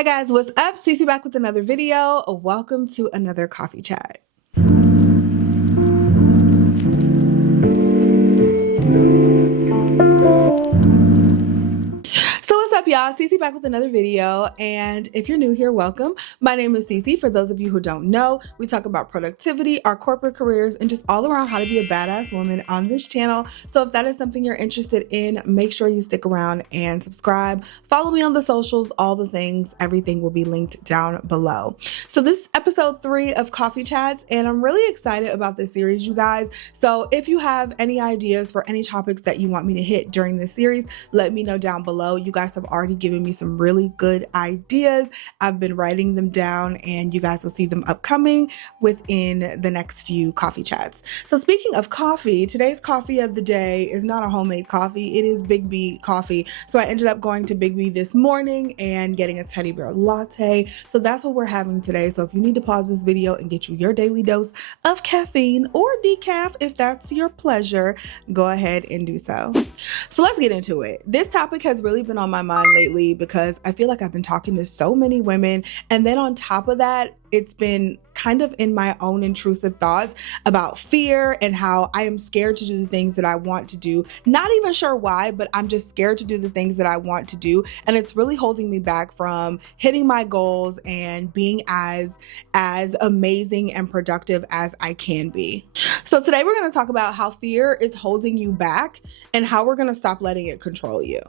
Hi guys, what's up? Cece back with another video. Welcome to another coffee chat. So what's up, y'all? Cece back with another video, and if you're new here, welcome. My name is Cece. For those of you who don't know, we talk about productivity, our corporate careers, and just all around how to be a badass woman on this channel. So if that is something you're interested in, make sure you stick around and subscribe. Follow me on the socials, all the things, everything will be linked down below. So this is episode 3 of Coffee Chats, and I'm really excited about this series, you guys. So if you have any ideas for any topics that you want me to hit during this series, let me know down below. You guys have already given me some really good ideas. I've been writing them down, and you guys will see them upcoming within the next few coffee chats. So speaking of coffee, today's coffee of the day is not a homemade coffee. It is Big B coffee. So I ended up going to Big B this morning and getting a teddy bear latte. So that's what we're having today. So if you need to pause this video and get you your daily dose of caffeine or decaf, if that's your pleasure, go ahead and do so. So let's get into it. This topic has really been on my mind lately because I feel like I've been talking to so many women, and then on top of that, it's been kind of in my own intrusive thoughts about fear and how I am scared to do the things that I want to do. Not even sure why, but I'm just scared to do the things that I want to do. And it's really holding me back from hitting my goals and being as amazing and productive as I can be. So today we're going to talk about how fear is holding you back and how we're going to stop letting it control you.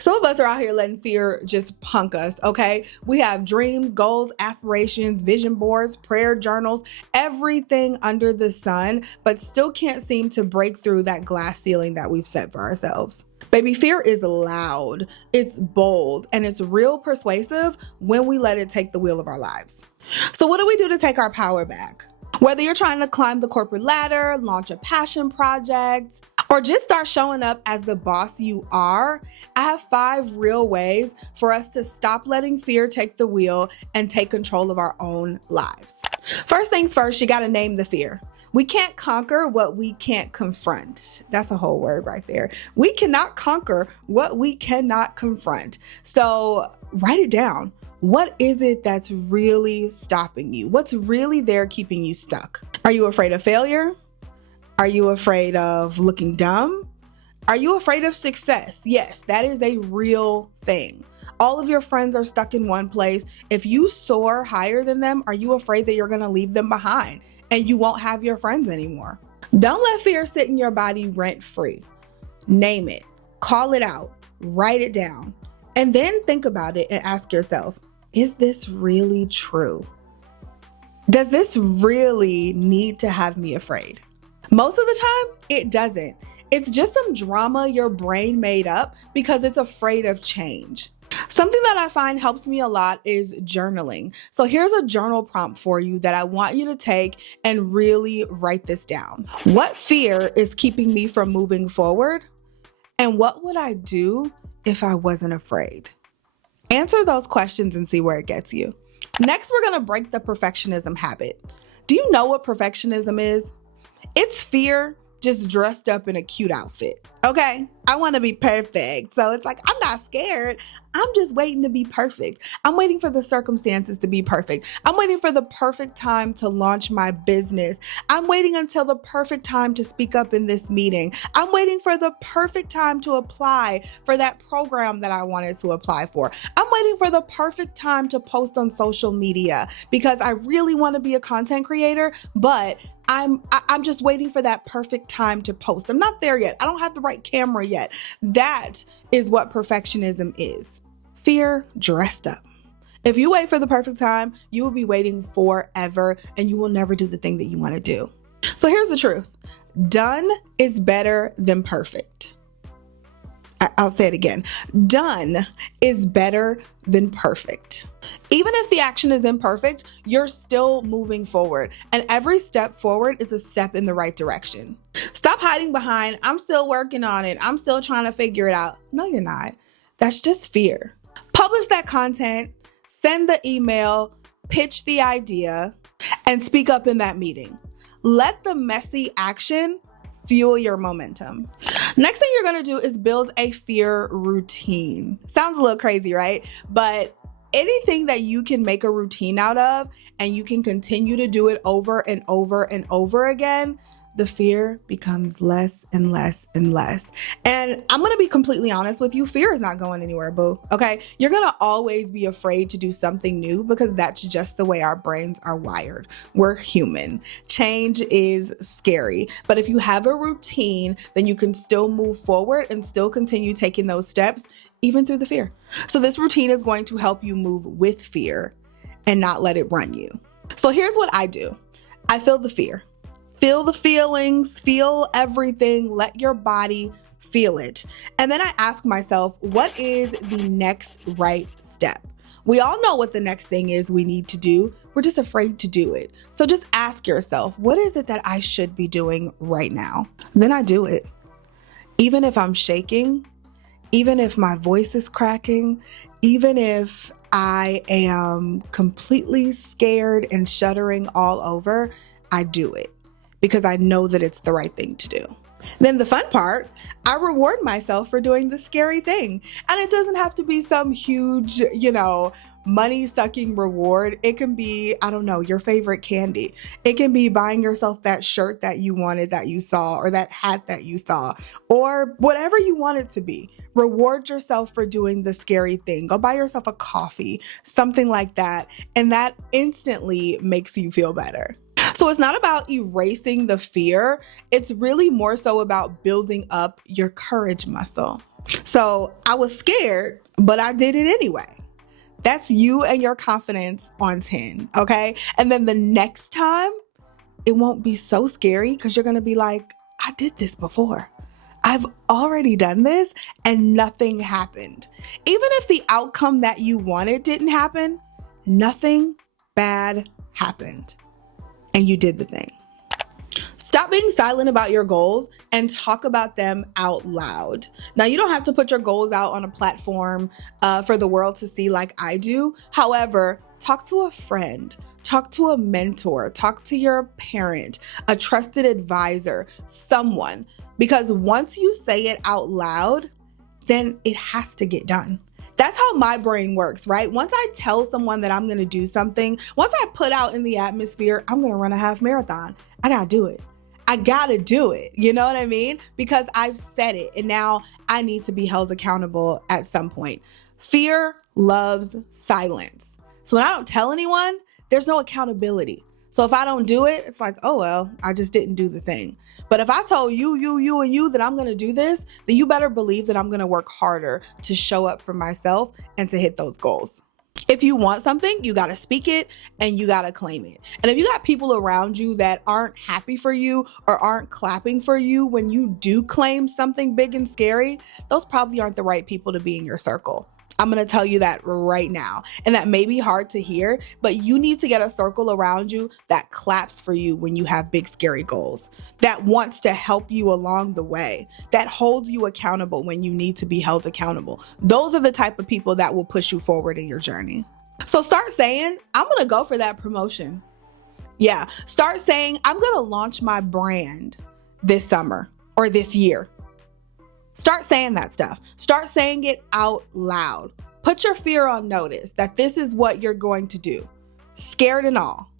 Some of us are out here letting fear just punk us, okay? We have dreams, goals, aspirations, vision boards, prayer journals, everything under the sun, but still can't seem to break through that glass ceiling that we've set for ourselves. Baby, fear is loud, it's bold, and it's real persuasive when we let it take the wheel of our lives. So what do we do to take our power back? Whether you're trying to climb the corporate ladder, launch a passion project, or just start showing up as the boss you are, I have 5 real ways for us to stop letting fear take the wheel and take control of our own lives. First things first, you got to name the fear. We can't conquer what we can't confront. That's a whole word right there. We cannot conquer what we cannot confront. So write it down. What is it that's really stopping you? What's really there keeping you stuck? Are you afraid of failure? Are you afraid of looking dumb? Are you afraid of success? Yes, that is a real thing. All of your friends are stuck in one place. If you soar higher than them, are you afraid that you're going to leave them behind and you won't have your friends anymore? Don't let fear sit in your body rent free. Name it, call it out, write it down, and then think about it and ask yourself, is this really true? Does this really need to have me afraid? Most of the time, it doesn't. It's just some drama your brain made up because it's afraid of change. Something that I find helps me a lot is journaling. So here's a journal prompt for you that I want you to take and really write this down. What fear is keeping me from moving forward? And what would I do if I wasn't afraid? Answer those questions and see where it gets you. Next, we're going to break the perfectionism habit. Do you know what perfectionism is? It's fear just dressed up in a cute outfit. Okay, I want to be perfect. So it's like, I'm not scared. I'm just waiting to be perfect. I'm waiting for the circumstances to be perfect. I'm waiting for the perfect time to launch my business. I'm waiting until the perfect time to speak up in this meeting. I'm waiting for the perfect time to apply for that program that I wanted to apply for. I'm waiting for the perfect time to post on social media because I really want to be a content creator, but I'm just waiting for that perfect time to post. I'm not there yet. I don't have the right camera yet. That is what perfectionism is. Fear dressed up. If you wait for the perfect time, you will be waiting forever and you will never do the thing that you want to do. So here's the truth. Done is better than perfect. I'll say it again. Done is better than perfect. Even if the action is imperfect, you're still moving forward. And every step forward is a step in the right direction. Stop hiding behind, I'm still working on it. I'm still trying to figure it out. No, you're not. That's just fear. Publish that content, send the email, pitch the idea, and speak up in that meeting. Let the messy action fuel your momentum. Next thing you're going to do is build a fear routine. Sounds a little crazy, right? But anything that you can make a routine out of and you can continue to do it over and over and over again, the fear becomes less and less and less. And I'm going to be completely honest with you. Fear is not going anywhere, boo. Okay. You're going to always be afraid to do something new because that's just the way our brains are wired. We're human. Change is scary. But if you have a routine, then you can still move forward and still continue taking those steps, even through the fear. So this routine is going to help you move with fear and not let it run you. So here's what I do. I feel the fear. Feel the feelings, feel everything, let your body feel it. And then I ask myself, what is the next right step? We all know what the next thing is we need to do. We're just afraid to do it. So just ask yourself, what is it that I should be doing right now? Then I do it. Even if I'm shaking, even if my voice is cracking, even if I am completely scared and shuddering all over, I do it. Because I know that it's the right thing to do. Then the fun part, I reward myself for doing the scary thing. And it doesn't have to be some huge, money-sucking reward. It can be, I don't know, your favorite candy. It can be buying yourself that shirt that you wanted that you saw, or that hat that you saw, or whatever you want it to be. Reward yourself for doing the scary thing. Go buy yourself a coffee, something like that. And that instantly makes you feel better. So it's not about erasing the fear. It's really more so about building up your courage muscle. So I was scared, but I did it anyway. That's you and your confidence on 10, okay? And then the next time, it won't be so scary because you're going to be like, I did this before. I've already done this and nothing happened. Even if the outcome that you wanted didn't happen, nothing bad happened. And you did the thing. Stop being silent about your goals and talk about them out loud. Now, you don't have to put your goals out on a platform for the world to see like I do. However, talk to a friend, talk to a mentor, talk to your parent, a trusted advisor, someone. Because once you say it out loud, then it has to get done. That's how my brain works, right? Once I tell someone that I'm going to do something, once I put out in the atmosphere, I'm going to run a half marathon. I got to do it. I got to do it. You know what I mean? Because I've said it and now I need to be held accountable at some point. Fear loves silence. So when I don't tell anyone, there's no accountability. So if I don't do it, it's like, oh, well, I just didn't do the thing. But if I told you, and you that I'm going to do this, then you better believe that I'm going to work harder to show up for myself and to hit those goals. If you want something, you got to speak it and you got to claim it. And if you got people around you that aren't happy for you or aren't clapping for you when you do claim something big and scary, those probably aren't the right people to be in your circle. I'm going to tell you that right now. And that may be hard to hear, but you need to get a circle around you that claps for you when you have big, scary goals, that wants to help you along the way, that holds you accountable when you need to be held accountable. Those are the type of people that will push you forward in your journey. So start saying, I'm going to go for that promotion. Yeah. Start saying, I'm going to launch my brand this summer or this year. Start saying that stuff. Start saying it out loud. Put your fear on notice that this is what you're going to do, scared and all.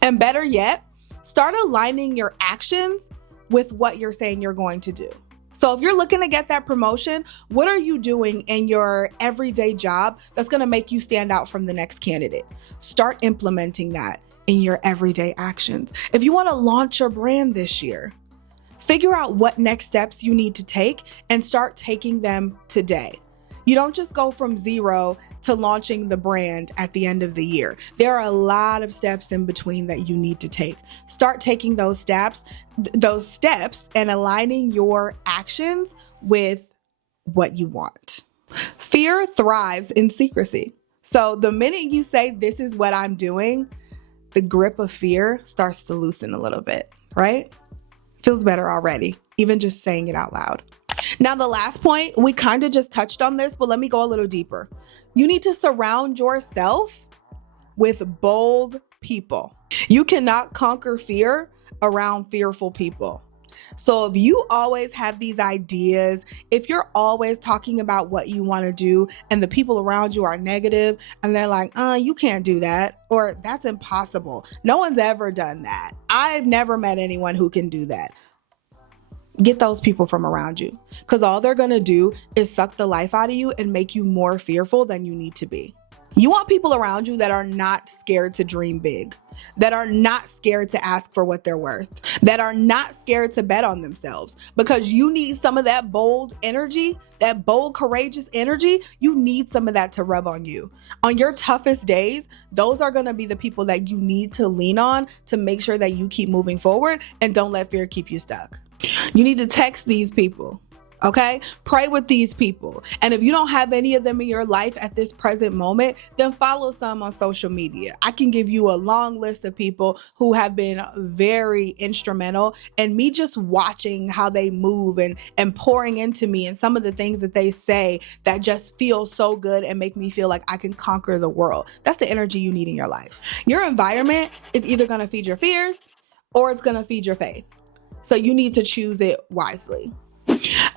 And better yet, start aligning your actions with what you're saying you're going to do. So if you're looking to get that promotion, what are you doing in your everyday job that's going to make you stand out from the next candidate? Start implementing that in your everyday actions. If you want to launch your brand this year, figure out what next steps you need to take and start taking them today. You don't just go from zero to launching the brand at the end of the year. There are a lot of steps in between that you need to take. Start taking those steps and aligning your actions with what you want. Fear thrives in secrecy. So the minute you say, this is what I'm doing, the grip of fear starts to loosen a little bit, right? Feels better already, even just saying it out loud. Now, the last point, we kind of just touched on this, but let me go a little deeper. You need to surround yourself with bold people. You cannot conquer fear around fearful people. So if you always have these ideas, if you're always talking about what you want to do and the people around you are negative and they're like, you can't do that, or that's impossible. No one's ever done that. I've never met anyone who can do that. Get those people from around you, because all they're going to do is suck the life out of you and make you more fearful than you need to be. You want people around you that are not scared to dream big, that are not scared to ask for what they're worth, that are not scared to bet on themselves, because you need some of that bold energy, that bold, courageous energy. You need some of that to rub on you. On your toughest days, those are going to be the people that you need to lean on to make sure that you keep moving forward and don't let fear keep you stuck. You need to text these people. Okay? Pray with these people. And if you don't have any of them in your life at this present moment, then follow some on social media. I can give you a long list of people who have been very instrumental in me just watching how they move and pouring into me and some of the things that they say that just feel so good and make me feel like I can conquer the world. That's the energy you need in your life. Your environment is either going to feed your fears or it's going to feed your faith. So you need to choose it wisely.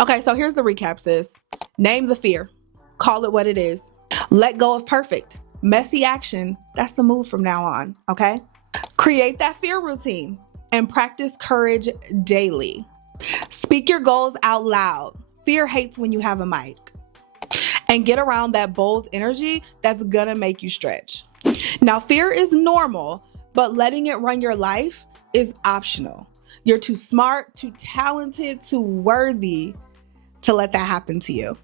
Okay, so here's the recap, sis. Name the fear. Call it what it is. Let go of perfect. Messy action. That's the move from now on, okay? Create that fear routine and practice courage daily. Speak your goals out loud. Fear hates when you have a mic. And get around that bold energy that's gonna make you stretch. Now, fear is normal, but letting it run your life is optional. You're too smart, too talented, too worthy to let that happen to you.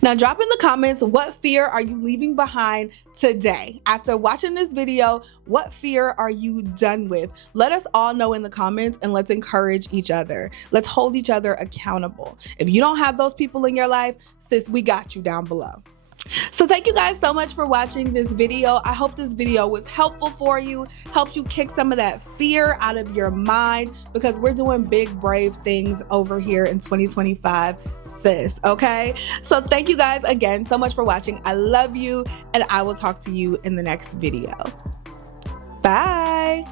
Now, drop in the comments, what fear are you leaving behind today? After watching this video, what fear are you done with? Let us all know in the comments and let's encourage each other. Let's hold each other accountable. If you don't have those people in your life, sis, we got you down below. So thank you guys so much for watching this video. I hope this video was helpful for you, helped you kick some of that fear out of your mind, because we're doing big, brave things over here in 2025, sis, okay? So thank you guys again so much for watching. I love you, and I will talk to you in the next video. Bye.